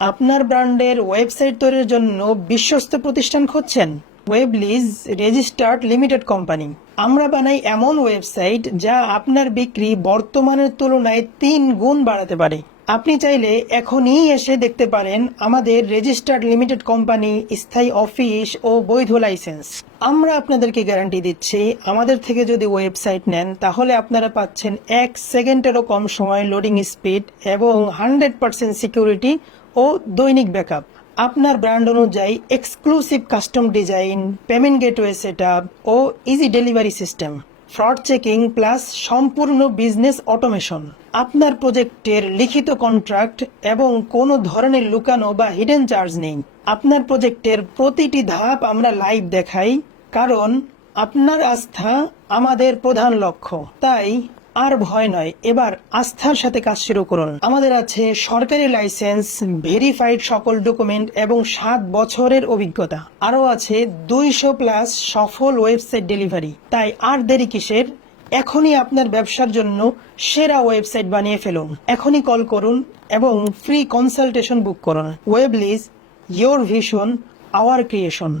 আপনার ব্র্যান্ডের ওয়েবসাইট তৈরির জন্য বিশ্বস্ত প্রতিষ্ঠান খুঁজছেন? ওয়েবলিজ রেজিস্টার্ড লিমিটেড কোম্পানি। আমরা বানাই এমন ওয়েবসাইট যা আপনার বিক্রি বর্তমানের তুলনায় 3 গুণ বাড়াতে পারে। আপনি চাইলে এখনই এসে দেখতে পারেন আমাদের রেজিস্টার্ড লিমিটেড কোম্পানি, স্থায়ী অফিস ও বৈধ লাইসেন্স। আমরা আপনাদেরকে গ্যারান্টি দিচ্ছি, আমাদের থেকে যদি ওয়েবসাইট নেন তাহলে আপনারা পাচ্ছেন 1 সেকেন্ডেরও কম সময় লোডিং স্পিড এবং 100% সিকিউরিটি ও দৈনিক ব্যাকআপ। আপনার ব্র্যান্ড অনুযায়ী exclusive custom design, payment gateway setup ও easy delivery system, fraud checking plus সম্পূর্ণ বিজনেস অটোমেশন। আপনার প্রজেক্টের লিখিত কন্ট্রাক্ট এবং কোনো ধরনের লুকানো বা হিডেন চার্জ নেই। আপনার প্রজেক্টের প্রতিটি ধাপ আমরা লাইভ দেখাই, কারণ আপনার আস্থা আমাদের প্রধান লক্ষ্য। তাই আর ভয় নয়, এবার আস্থার সাথে কাজ শুরু করুন। আমাদের আছে সরকারি লাইসেন্স, ভেরিফাইড সকল ডকুমেন্ট এবং 7 বছরের অভিজ্ঞতা। আরও আছে 200+ সফল ওয়েবসাইট ডেলিভারি। তাই আর দেরি কিসের? এখনই আপনার ব্যবসার জন্য সেরা ওয়েবসাইট বানিয়ে ফেলুন। এখনই কল করুন এবং ফ্রি কনসালটেশন বুক করুন। ওয়েবলিজ, ইয়োর ভিশন, আওয়ার ক্রিয়েশন।